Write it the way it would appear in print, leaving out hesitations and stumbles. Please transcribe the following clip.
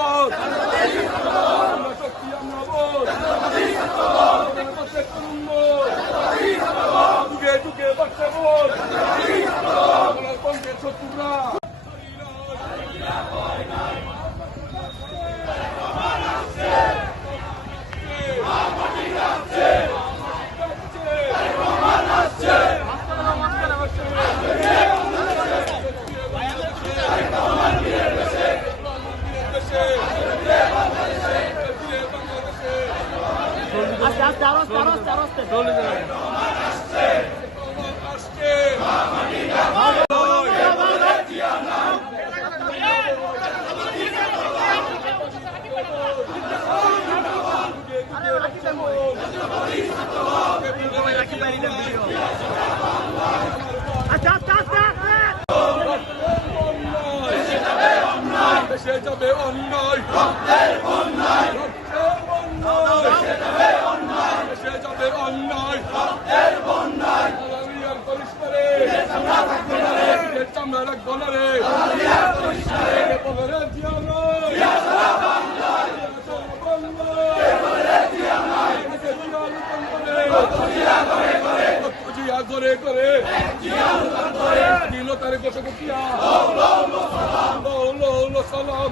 পথ শক্তি আমরা বোধ যুগে যুগে বাড়ছে বোধ পঞ্চের শত্রুরা দেশে যাবে অন্যায় দেশে যাবে অন্যায় চামড়া রাখবো না রে করে করে দিল তার গোসকিয়া সালাম